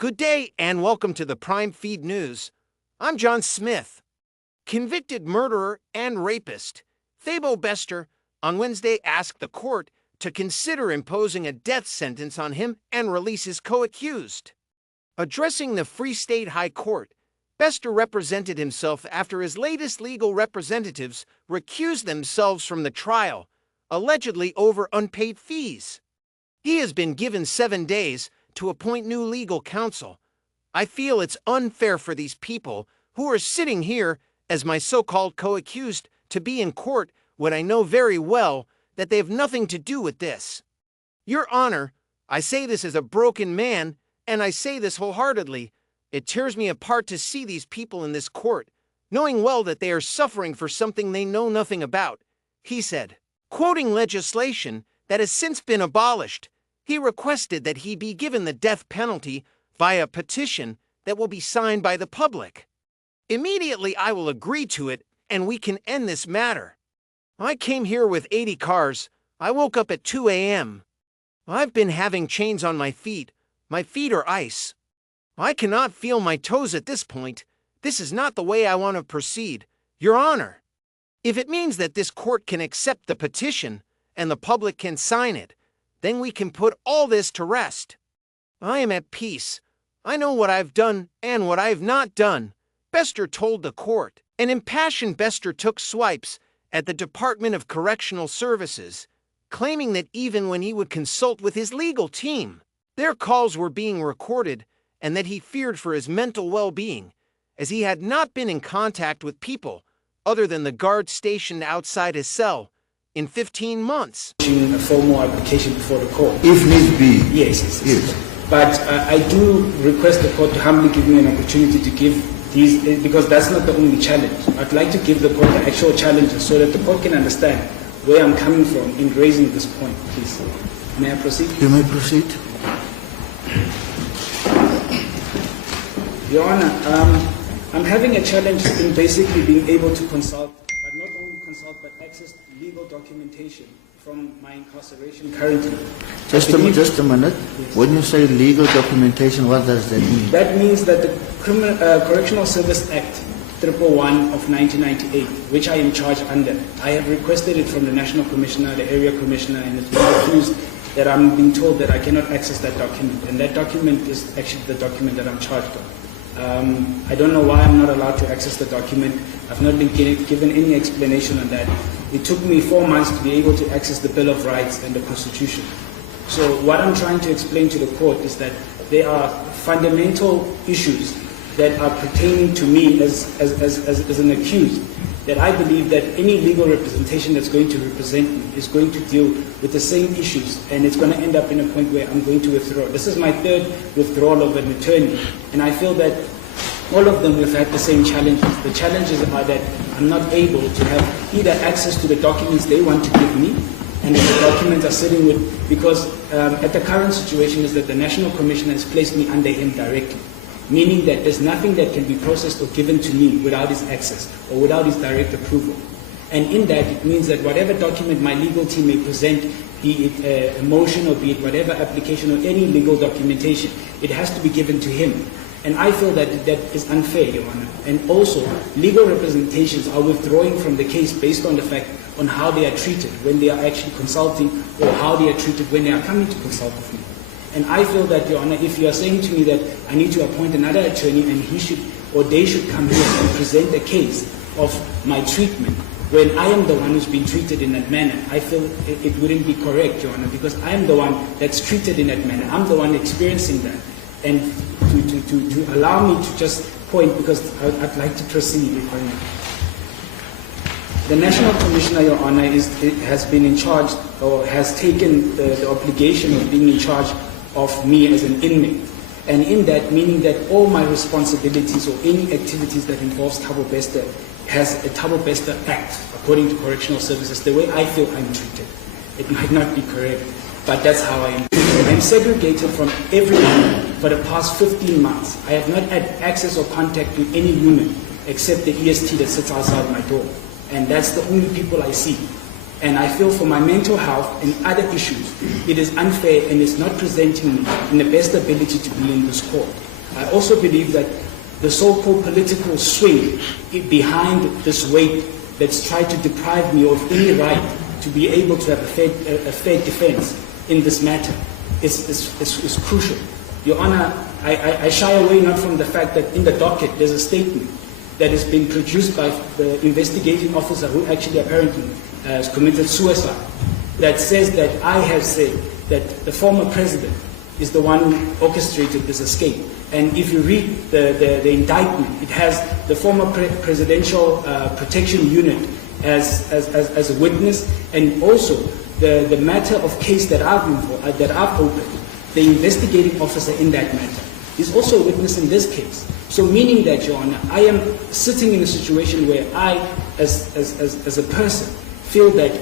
Good day and welcome to the Prime Feed News. I'm John Smith. Convicted murderer and rapist Thabo Bester on Wednesday asked the court to consider imposing a death sentence on him and release his co-accused. Addressing the Free State High Court, Bester represented himself after his latest legal representatives recused themselves from the trial, allegedly over unpaid fees. He has been given 7 days to appoint new legal counsel. I feel it's unfair for these people who are sitting here as my so-called co-accused to be in court when I know very well that they have nothing to do with this. Your Honor, I say this as a broken man, and I say this wholeheartedly. It tears me apart to see these people in this court, knowing well that they are suffering for something they know nothing about, he said. Quoting legislation that has since been abolished, he requested that he be given the death penalty via petition that will be signed by the public. Immediately I will agree to it and we can end this matter. I came here with 80 cars. I woke up at 2 a.m. I've been having chains on my feet. My feet are ice. I cannot feel my toes at this point. This is not the way I want to proceed, Your Honor. If it means that this court can accept the petition and the public can sign it, then we can put all this to rest. I am at peace. I know what I've done and what I have not done, Bester told the court. An impassioned Bester took swipes at the Department of Correctional Services, claiming that even when he would consult with his legal team, their calls were being recorded and that he feared for his mental well-being, as he had not been in contact with people other than the guard stationed outside his cell in 15 months. A formal application before the court. If need be. Yes. But I do request the court to humbly give me an opportunity to give these, because that's not the only challenge. I'd like to give the court the actual challenges so that the court can understand where I'm coming from in raising this point, please. May I proceed? You may proceed. Your Honor, I'm having a challenge in basically being able to consult, but not only consult, but access legal documentation from my incarceration currently. Just a minute. When you say legal documentation, what does that mean? That means that the Correctional Service Act 111 of 1998, which I am charged under, I have requested it from the National Commissioner, the Area Commissioner, and it's been refused. That I'm being told that I cannot access that document, and that document is actually the document that I'm charged with. I don't know why I'm not allowed to access the document. I've not been given any explanation on that. It took me 4 months to be able to access the Bill of Rights and the Constitution. So what I'm trying to explain to the court is that there are fundamental issues that are pertaining to me as an accused, that I believe that any legal representation that's going to represent me is going to deal with the same issues, and it's going to end up in a point where I'm going to withdraw. This is my 3rd withdrawal of an attorney, and I feel that all of them have had the same challenges. The challenges are that I'm not able to have either access to the documents they want to give me, and that the documents are sitting with, because at the current situation is that the National Commissioner has placed me under him directly, meaning that there's nothing that can be processed or given to me without his access or without his direct approval. And in that, it means that whatever document my legal team may present, be it a motion or be it whatever application or any legal documentation, it has to be given to him. And I feel that that is unfair, Your Honor. And also, legal representations are withdrawing from the case based on the fact on how they are treated when they are actually consulting, or how they are treated when they are coming to consult with me. And I feel that, Your Honor, if you are saying to me that I need to appoint another attorney and he should, or they should come here and present a case of my treatment, when I am the one who's been treated in that manner, I feel it wouldn't be correct, Your Honor, because I am the one that's treated in that manner. I'm the one experiencing that. And to allow me to just point, because I'd like to proceed, if I may. The National Commissioner, Your Honor, has been in charge, or has taken the obligation of being in charge of me as an inmate. And in that, meaning that all my responsibilities or any activities that involves Thabo Bester has a Thabo Bester Act, according to Correctional Services, the way I feel I'm treated. It might not be correct, but that's how I am treated. I'm segregated from everyone for the past 15 months. I have not had access or contact with any human except the EST that sits outside my door. And that's the only people I see. And I feel for my mental health and other issues, it is unfair and it's not presenting me in the best ability to be in this court. I also believe that the so-called political swing behind this weight that's tried to deprive me of any right to be able to have a fair defense in this matter is crucial. Your Honor, I shy away not from the fact that in the docket there's a statement that has been produced by the investigating officer who actually apparently has committed suicide, that says that I have said that the former president is the one who orchestrated this escape. And if you read the indictment, it has the former presidential protection unit as a witness, and also the matter of case that I've opened, the investigating officer in that matter is also a witness in this case. So meaning that, Your Honor, I am sitting in a situation where I, as a person, feel that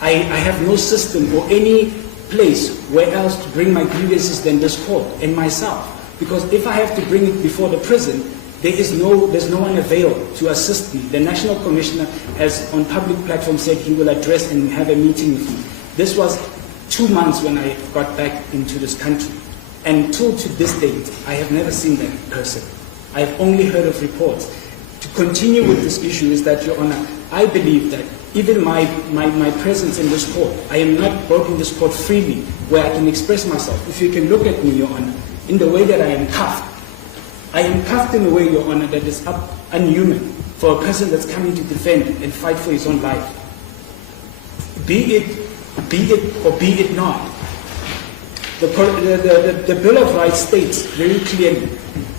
I have no system or any place where else to bring my grievances than this court and myself. Because if I have to bring it before the prison, there's no one available to assist me. The National Commissioner has on public platform said he will address and have a meeting with me. This was 2 months when I got back into this country. And till to this date, I have never seen that person. I've only heard of reports. To continue with this issue is that, Your Honor, I believe that even my presence in this court, I am not brought in this court freely where I can express myself. If you can look at me, Your Honor, in the way that I am cuffed in a way, Your Honor, that is unhuman for a person that's coming to defend and fight for his own life. Be it or be it not. The Bill of Rights states very clearly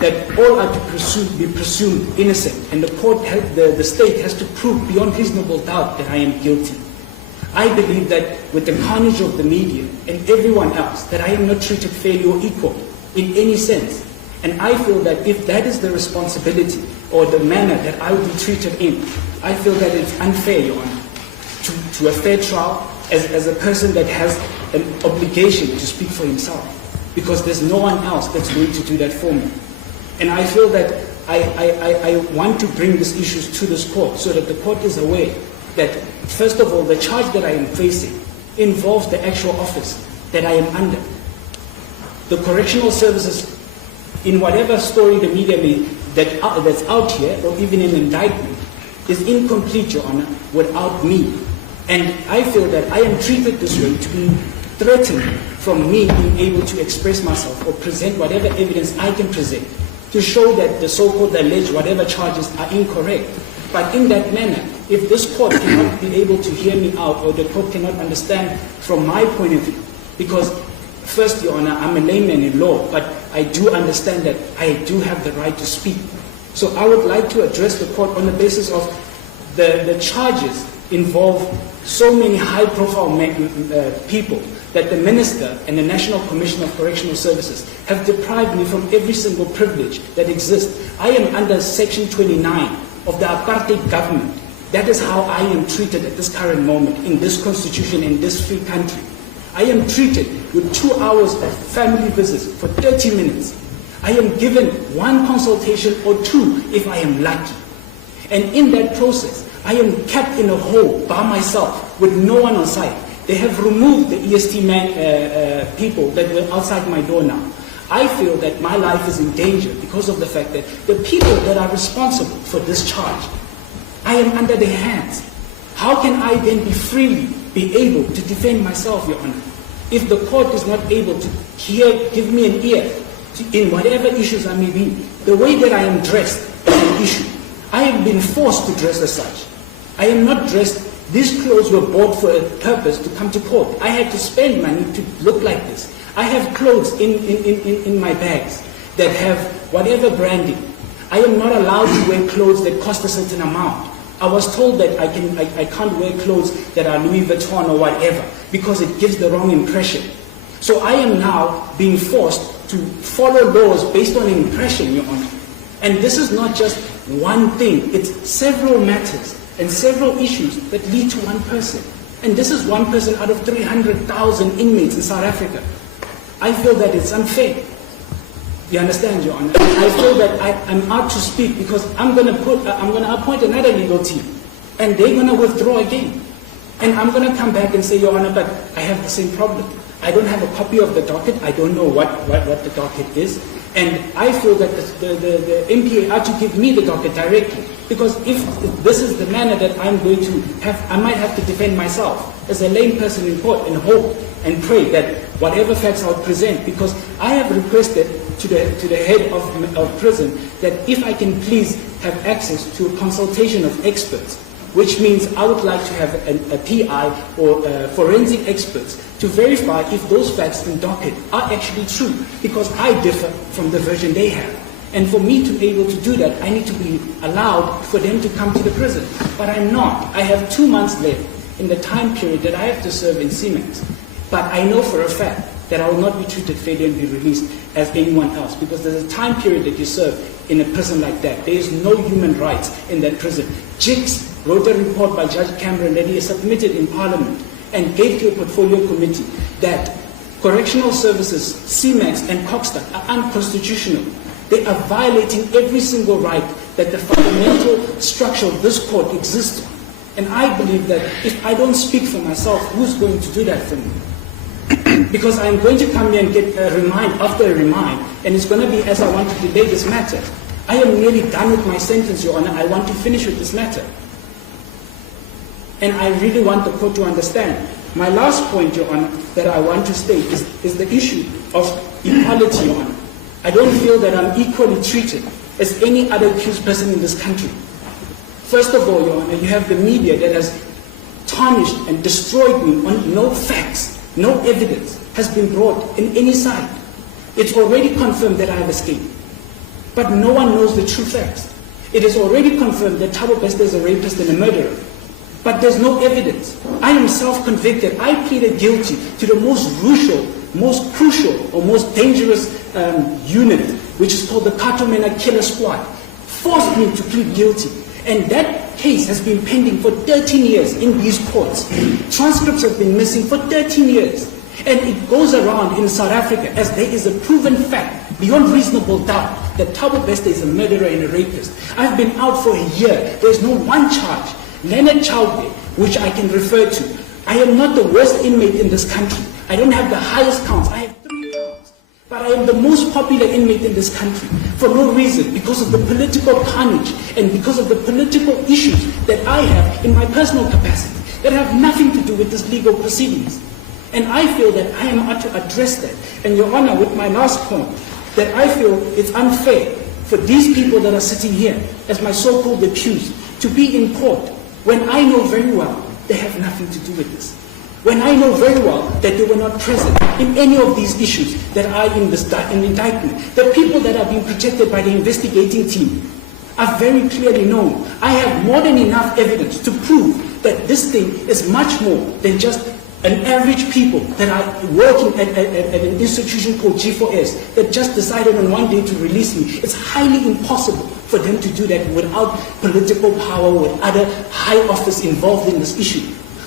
that all are to be presumed innocent, and the state has to prove beyond reasonable doubt that I am guilty. I believe that with the carnage of the media and everyone else, that I am not treated fairly or equal in any sense. And I feel that if that is the responsibility or the manner that I will be treated in, I feel that it's unfair, Your Honor, to a fair trial as a person that has an obligation to speak for himself, because there's no one else that's going to do that for me. And I feel that I want to bring these issues to this court so that the court is aware that, first of all, the charge that I am facing involves the actual office that I am under. The correctional services, in whatever story the media that's out here, or even in indictment, is incomplete, Your Honor, without me. And I feel that I am treated this way to be threatened from me being able to express myself or present whatever evidence I can present to show that the so-called alleged whatever charges are incorrect. But in that manner, if this court cannot be able to hear me out, or the court cannot understand from my point of view, because first, Your Honor, I'm a layman in law, but I do understand that I do have the right to speak. So I would like to address the court on the basis of the charges involve so many high-profile people that the Minister and the National Commissioner of Correctional Services have deprived me from every single privilege that exists. I am under Section 29 of the apartheid government. That is how I am treated at this current moment in this constitution, in this free country. I am treated with 2 hours of family visits for 30 minutes. I am given 1 consultation or 2 if I am lucky. And in that process, I am kept in a hole by myself with no one on site. They have removed the EST people that were outside my door now. I feel that my life is in danger because of the fact that the people that are responsible for this charge, I am under their hands. How can I then be able to defend myself, Your Honor, if the court is not able to give me an ear in whatever issues I may be? The way that I am dressed is an issue. I have been forced to dress as such. I am not dressed. These clothes were bought for a purpose to come to court. I had to spend money to look like this. I have clothes in my bags that have whatever branding. I am not allowed to wear clothes that cost a certain amount. I was told that I can't wear clothes that are Louis Vuitton or whatever because it gives the wrong impression. So I am now being forced to follow laws based on impression, Your Honor. And this is not just one thing. It's several matters and several issues that lead to one person. And this is one person out of 300,000 inmates in South Africa. I feel that it's unfair. You understand, Your Honor? I feel that I'm out to speak because I'm going to appoint another legal team, and they're going to withdraw again. And I'm going to come back and say, Your Honor, but I have the same problem. I don't have a copy of the docket. I don't know what the docket is. And I feel that the MPA are to give me the docket directly, because if this is the manner that I'm going to have, I might have to defend myself as a lame person in court and hope and pray that whatever facts I'll present, because I have requested to the head of prison that if I can please have access to a consultation of experts, which means I would like to have a PI or forensic experts to verify if those facts in docket are actually true, because I differ from the version they have. And for me to be able to do that, I need to be allowed for them to come to the prison. But I'm not. I have 2 months left in the time period that I have to serve in CMAX. But I know for a fact that I will not be treated fairly and be released as anyone else, because there's a time period that you serve in a prison like that. There is no human rights in that prison. JIX wrote a report by Judge Cameron that he submitted in Parliament and gave to a portfolio committee that correctional services, CMAX and Coxstack are unconstitutional. They are violating every single right that the fundamental structure of this court exists on. And I believe that if I don't speak for myself, who's going to do that for me? Because I'm going to come here and get a remind after a remind, and it's going to be as I want to delay this matter. I am nearly done with my sentence, Your Honor. I want to finish with this matter. And I really want the court to understand. My last point, Your Honor, that I want to state is the issue of equality, Your Honor. I don't feel that I'm equally treated as any other accused person in this country. First of all, Your Honor, you have the media that has tarnished and destroyed me on no facts. No evidence has been brought in any side. It's already confirmed that I have escaped. But no one knows the true facts. It is already confirmed that Thabo Bester is a rapist and a murderer. But there's no evidence. I am self-convicted. I pleaded guilty to the most crucial, or most dangerous unit, which is called the Katomena Killer Squad. Forced me to plead guilty. And that case has been pending for 13 years in these courts. Transcripts have been missing for 13 years. And it goes around in South Africa as there is a proven fact, beyond reasonable doubt, that Thabo Bester is a murderer and a rapist. I've been out for a year. There's no one charge. Leonard Chowde, which I can refer to. I am not the worst inmate in this country. I don't have the highest counts. I have 3 counts. But I am the most popular inmate in this country for no reason, because of the political carnage and because of the political issues that I have in my personal capacity that have nothing to do with this legal proceedings. And I feel that I am out to address that. And Your Honor, with my last point, that I feel it's unfair for these people that are sitting here as my so-called accused to be in court when I know very well they have nothing to do with this. When I know very well that they were not present in any of these issues that are in this indictment. The people that are being protected by the investigating team are very clearly known. I have more than enough evidence to prove that this thing is much more than just an average people that are working at an institution called G4S that just decided on one day to release me. It's highly impossible for them to do that without political power or other high office involved in this issue.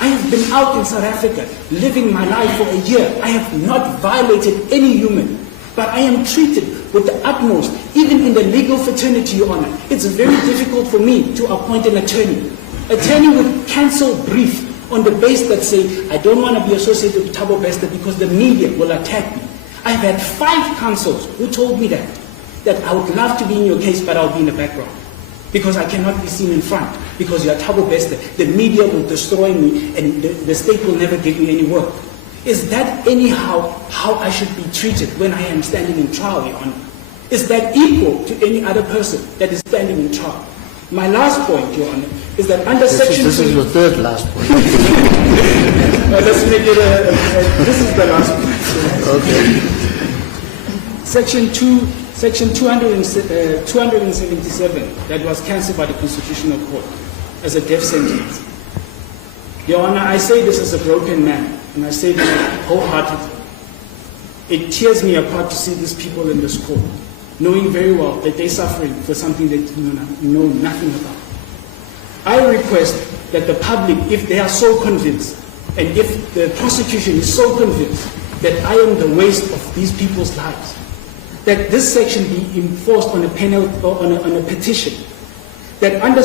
I have been out in South Africa, living my life for a year. I have not violated any human, but I am treated with the utmost, even in the legal fraternity, Your Honor. It's very difficult for me to appoint an attorney. Attorney would cancel brief on the base that say, I don't want to be associated with Thabo Bester because the media will attack me. I've had 5 counsels who told me that I would love to be in your case, but I'll be in the background, because I cannot be seen in front, because you are Thabo Bester. The media will destroy me, and the state will never give me any work. Is that anyhow how I should be treated when I am standing in trial, Your Honor? Is that equal to any other person that is standing in trial? My last point, Your Honor, is that under Section 2... This is your third last point. Let's make it this is the last point. Okay. Section 277 that was cancelled by the Constitutional Court as a death sentence. Your Honor, I say this as a broken man, and I say this wholeheartedly. It tears me apart to see these people in this court, knowing very well that they're suffering for something they know nothing about. I request that the public, if they are so convinced, and if the prosecution is so convinced that I am the waste of these people's lives, that this section be enforced on a penalty or on a petition, that under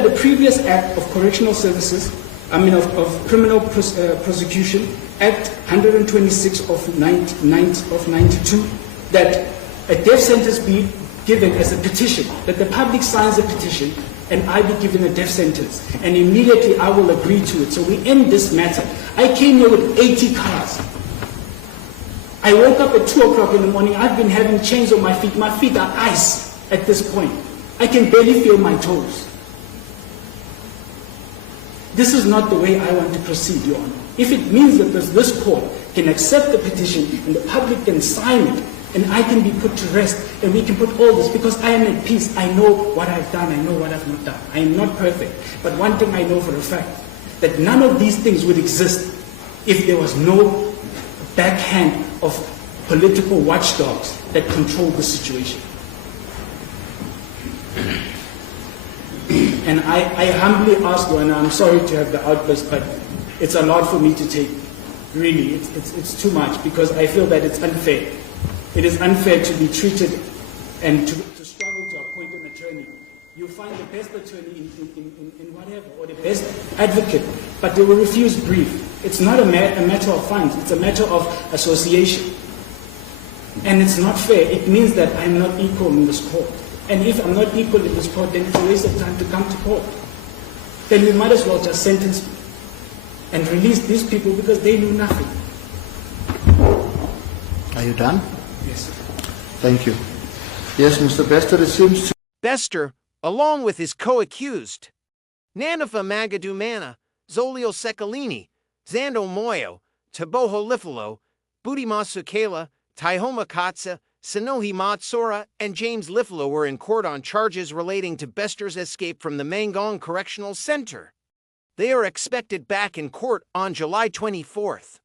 the previous Act of Correctional Services, of Criminal Prosecution, Act 126 of 92, that a death sentence be given as a petition, that the public signs a petition and I be given a death sentence, and immediately I will agree to it. So we end this matter. I came here with 80 cars. I woke up at 2 o'clock in the morning. I've been having chains on my feet. My feet are ice at this point. I can barely feel my toes. This is not the way I want to proceed, Your Honor. If it means that this court can accept the petition and the public can sign it, and I can be put to rest, and we can put all this, because I am at peace. I know what I've done. I know what I've not done. I am not perfect. But one thing I know for a fact, that none of these things would exist if there was no backhand of political watchdogs that control the situation. And I humbly ask you, and I'm sorry to have the outburst, but it's a lot for me to take. Really, it's too much, because I feel that it's unfair. It is unfair to be treated and to struggle to appoint an attorney. You find the best attorney in whatever, or the best advocate, but they will refuse brief. It's not a matter of funds, it's a matter of association. And it's not fair. It means that I'm not equal in this court. And if I'm not equal in this court, then it's a waste of time to come to court. Then we might as well just sentence me and release these people because they knew nothing. Are you done? Yes. Thank you. Yes, Mr. Bester, it seems to... Bester, along with his co-accused, Nanafa Magadumana, Zolio Sekalini, Zando Moyo, Taboho Lifalo, Budimasu Kela, Taihoma Katsa, Sanohi Matsora, and James Lifalo were in court on charges relating to Bester's escape from the Mangaung Correctional Centre. They are expected back in court on July 24th.